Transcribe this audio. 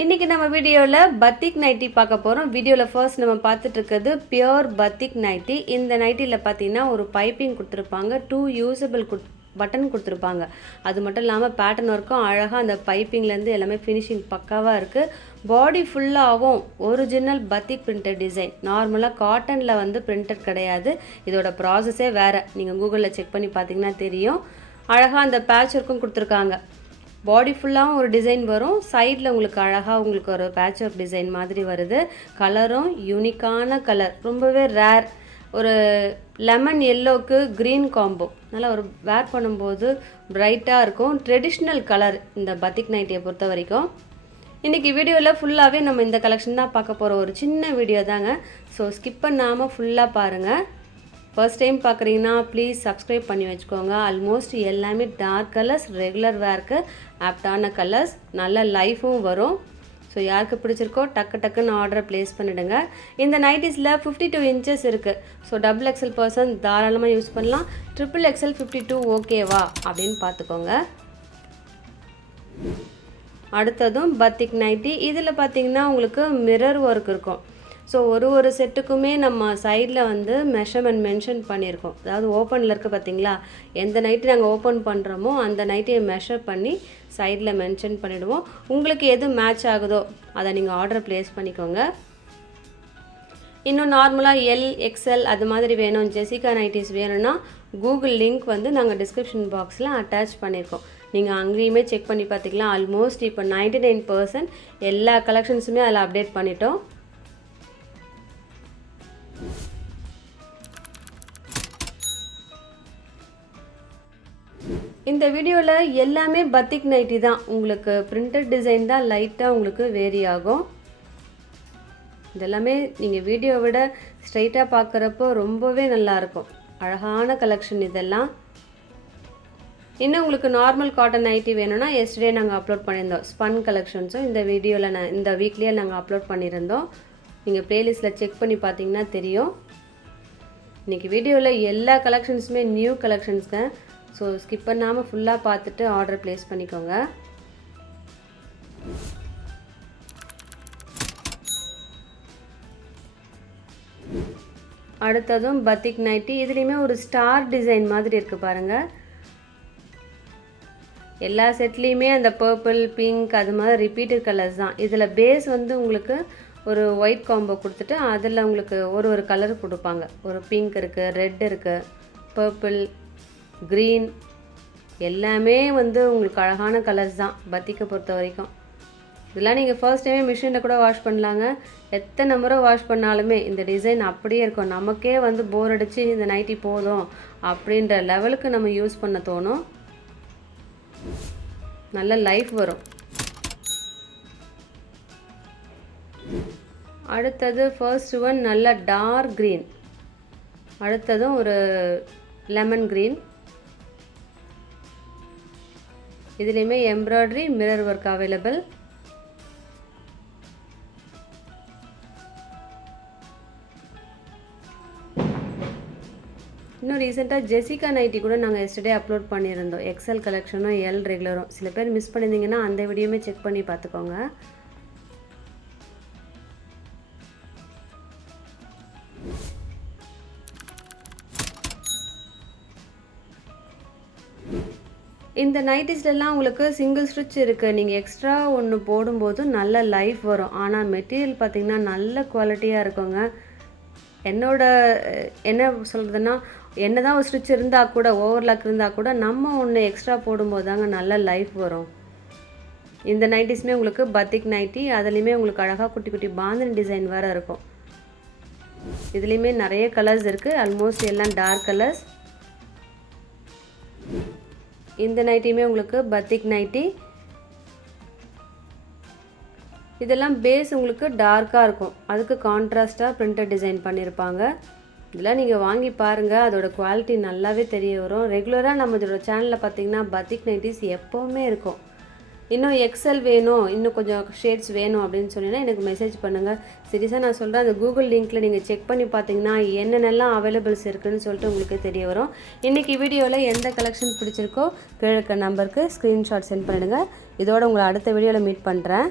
இன்றைக்கி நம்ம வீடியோவில் பத்திக் நைட்டி பார்க்க போகிறோம். வீடியோவில் ஃபர்ஸ்ட் நம்ம பார்த்துட்டு இருக்கிறது பியோர் பத்திக் நைட்டி. இந்த நைட்டியில் பார்த்தீங்கன்னா ஒரு பைப்பிங் கொடுத்துருப்பாங்க, 2 யூஸபிள் பட்டன் கொடுத்துருப்பாங்க. அது மட்டும் இல்லாமல் பேட்டர்ன் ஒர்க்கும் அழகாக அந்த பைப்பிங்லேருந்து எல்லாமே ஃபினிஷிங் பக்காவாக இருக்குது. பாடி ஃபுல்லாகவும் ஒரிஜினல் பத்திக் பிரிண்டட் டிசைன். நார்மலாக காட்டனில் வந்து பிரிண்டட் கிடையாது, இதோட ப்ராசஸே வேறு. நீங்கள் கூகுளில் செக் பண்ணி பார்த்தீங்கன்னா தெரியும். அழகாக அந்த பேட்ச் ஒர்க்கும் கொடுத்துருக்காங்க. பாடி ஃபுல்லாகவும் ஒரு டிசைன் வரும், சைடில் உங்களுக்கு அழகாக உங்களுக்கு ஒரு பேட்ச் ஒர்க் டிசைன் மாதிரி வருது. கலரும் யூனிக்கான கலர், ரொம்பவே ரேர். ஒரு லெமன் எல்லோவுக்கு க்ரீன் காம்போ, நல்லா ஒரு வேர் பண்ணும்போது ப்ரைட்டாக இருக்கும். ட்ரெடிஷ்னல் கலர் இந்த பத்திக் நைட்டியை பொறுத்த வரைக்கும். இன்றைக்கி வீடியோவில் ஃபுல்லாகவே நம்ம இந்த கலெக்ஷன் தான் பார்க்க போகிறோம். ஒரு சின்ன வீடியோ தாங்க, ஸோ ஸ்கிப் பண்ணாமல் ஃபுல்லாக பாருங்கள். ஃபர்ஸ்ட் டைம் பார்க்குறீங்கன்னா ப்ளீஸ் சப்ஸ்கிரைப் பண்ணி வச்சுக்கோங்க. ஆல்மோஸ்ட் எல்லாமே டார்க் கலர்ஸ், ரெகுலர் வேர்க்கு ஆப்டான கலர்ஸ், நல்ல லைஃபும் வரும். ஸோ யாருக்கு பிடிச்சிருக்கோ டக்குன்னு ஆர்டரை ப்ளேஸ் பண்ணிவிடுங்க. இந்த நைட்டிஸில் 52 இன்ச்சஸ் இருக்குது. ஸோ XXL பர்சன் தாராளமாக யூஸ் பண்ணலாம். XXL 52 ஓகேவா அப்படின்னு பார்த்துக்கோங்க. அடுத்ததும் பத்திக் நைட்டி. இதில் பார்த்தீங்கன்னா உங்களுக்கு மிரர் ஒர்க் இருக்கும். ஸோ ஒரு செட்டுக்குமே நம்ம சைடில் வந்து மெஷர்மெண்ட் மென்ஷன் பண்ணியிருக்கோம். அதாவது ஓப்பனில் இருக்குது பார்த்தீங்களா, எந்த நைட்டி நாங்கள் ஓப்பன் பண்ணுறோமோ அந்த நைட்டியை மெஷர் பண்ணி சைடில் மென்ஷன் பண்ணிவிடுவோம். உங்களுக்கு எது மேட்ச் ஆகுதோ அதை நீங்கள் ஆர்டர் ப்ளேஸ் பண்ணிக்கோங்க. இன்னும் நார்மலாக L XL அது மாதிரி வேணும், ஜெசிகா நைட்டிஸ் வேணும்னா கூகுள் லிங்க் வந்து நாங்கள் டிஸ்கிரிப்ஷன் பாக்ஸில் அட்டாச் பண்ணியிருக்கோம். நீங்கள் அங்கேயுமே செக் பண்ணி பார்த்துக்கலாம். ஆல்மோஸ்ட் இப்போ 99% எல்லா கலெக்ஷன்ஸுமே அதில் அப்டேட் பண்ணிட்டோம். இந்த வீடியோவில் எல்லாமே பத்திக் நைட்டி தான். உங்களுக்கு பிரிண்டட் டிசைன் தான் லைட்டாக உங்களுக்கு வேரி ஆகும். இதெல்லாமே நீங்கள் வீடியோ விட ஸ்ட்ரைட்டாக பார்க்குறப்போ ரொம்பவே நல்லாயிருக்கும். அழகான கலெக்ஷன் இதெல்லாம். இன்னும் உங்களுக்கு நார்மல் காட்டன் நைட்டி வேணும்னா எஸ்டர்டே நாங்கள் அப்லோட் பண்ணியிருந்தோம். ஸ்பன் கலெக்ஷன்ஸும் இந்த வீடியோவில் இந்த வீக்லேயே நாங்கள் அப்லோட் பண்ணியிருந்தோம். நீங்கள் ப்ளேலிஸ்ட்டில் செக் பண்ணி பார்த்தீங்கன்னா தெரியும். இன்றைக்கி வீடியோவில் எல்லா கலெக்ஷன்ஸுமே நியூ கலெக்ஷன்ஸ்ங்க. ஸோ ஸ்கிப் பண்ணாமல் ஃபுல்லாக பார்த்துட்டு ஆர்டர் ப்ளேஸ் பண்ணிக்கோங்க. அடுத்ததும் பத்திக் நைட்டி. இதுலேயுமே ஒரு ஸ்டார் டிசைன் மாதிரி இருக்குது பாருங்கள். எல்லா செட்லேயுமே அந்த பர்பிள், பிங்க் அது மாதிரி ரிப்பீட்டட் கலர்ஸ் தான். இதில் பேஸ் வந்து உங்களுக்கு ஒரு ஒயிட் காம்போ கொடுத்துட்டு அதில் உங்களுக்கு ஒரு கலர் கொடுப்பாங்க. ஒரு பிங்க் இருக்குது, ரெட் இருக்குது, பர்பிள், க்ரீன், எல்லாமே வந்து உங்களுக்கு அழகான கலர்ஸ் தான் பத்திக்கை பொறுத்த வரைக்கும். இதெல்லாம் நீங்கள் ஃபர்ஸ்ட் டைமே மிஷினில் கூட வாஷ் பண்ணலாங்க. எத்தனை முறை வாஷ் பண்ணாலுமே இந்த டிசைன் அப்படியே இருக்கும். நமக்கே வந்து போர் அடித்து இந்த நைட்டி போதும் அப்படின்ற லெவலுக்கு நம்ம யூஸ் பண்ண தோணும். நல்ல லைஃப் வரும். அடுத்தது ஃபர்ஸ்ட் ஒன் நல்ல டார்க் க்ரீன். அடுத்ததும் ஒரு லெமன் க்ரீன். இதுலேயுமே எம்ப்ராய்டரி, மிரர் ஒர்க் அவைலபிள். இன்னும் ரீசெண்டாக ஜெசிகா நைட்டி கூட நாங்கள் எஸ்டர்டே அப்லோட் பண்ணியிருந்தோம். XL கலெக்ஷனும் L ரெகுலரும். சில பேர் மிஸ் பண்ணியிருந்தீங்கன்னா அந்த வீடியோமே செக் பண்ணி பார்த்துக்கோங்க. இந்த நைட்டிஸ்லாம் உங்களுக்கு சிங்கிள் ஸ்டிச் இருக்குது. நீங்கள் எக்ஸ்ட்ரா ஒன்று போடும்போது நல்ல லைஃப் வரும். ஆனால் மெட்டீரியல் பார்த்திங்கன்னா நல்ல குவாலிட்டியாக இருக்குங்க. என்ன சொல்கிறதுன்னா, என்ன தான் ஒரு ஸ்டிச் இருந்தால் கூட, ஓவர்லாக் இருந்தால் கூட நம்ம ஒன்று எக்ஸ்ட்ரா போடும்போது தாங்க நல்ல லைஃப் வரும். இந்த நைட்டிஸுமே உங்களுக்கு பத்திக் நைட்டி. அதுலேயுமே உங்களுக்கு அழகாக குட்டி குட்டி பாந்தன் டிசைன் வேறு இருக்கும். இதுலேயுமே நிறைய கலர்ஸ் இருக்குது. ஆல்மோஸ்ட் எல்லாம் டார்க் கலர்ஸ். இந்த நைட்டியுமே உங்களுக்கு பத்திக் நைட்டி. இதெல்லாம் பேஸ் உங்களுக்கு டார்க்காக இருக்கும், அதுக்கு கான்ட்ராஸ்ட்டாக பிரிண்டட் டிசைன் பண்ணியிருப்பாங்க. இதெல்லாம் நீங்கள் வாங்கி பாருங்கள், அதோட குவாலிட்டி நல்லாவே தெரிய வரும். ரெகுலராக நம்ம இதோட சேனலில் பார்த்தீங்கன்னா பத்திக் நைட்டிஸ் எப்போவுமே இருக்கும். இன்னும் XL வேணும், இன்னும் கொஞ்சம் ஷேட்ஸ் வேணும் அப்படின்னு சொன்னீங்கன்னா எனக்கு மெசேஜ் பண்ணுங்கள். சீரியஸாக நான் சொல்கிறேன், அந்த கூகுள் லிங்க்கில் நீங்கள் செக் பண்ணி பார்த்தீங்கன்னா என்னென்னலாம் அவைலபிள்ஸ் இருக்குதுன்னு சொல்லிட்டு உங்களுக்கு தெரிய வரும். இன்றைக்கி வீடியோவில் எந்த கலெக்ஷன் பிடிச்சிருக்கோ கீழே நம்பருக்கு ஸ்க்ரீன்ஷாட் சென்ட் பண்ணிவிடுங்க. இதோட உங்களை அடுத்த வீடியோவில் மீட் பண்ணுறேன்.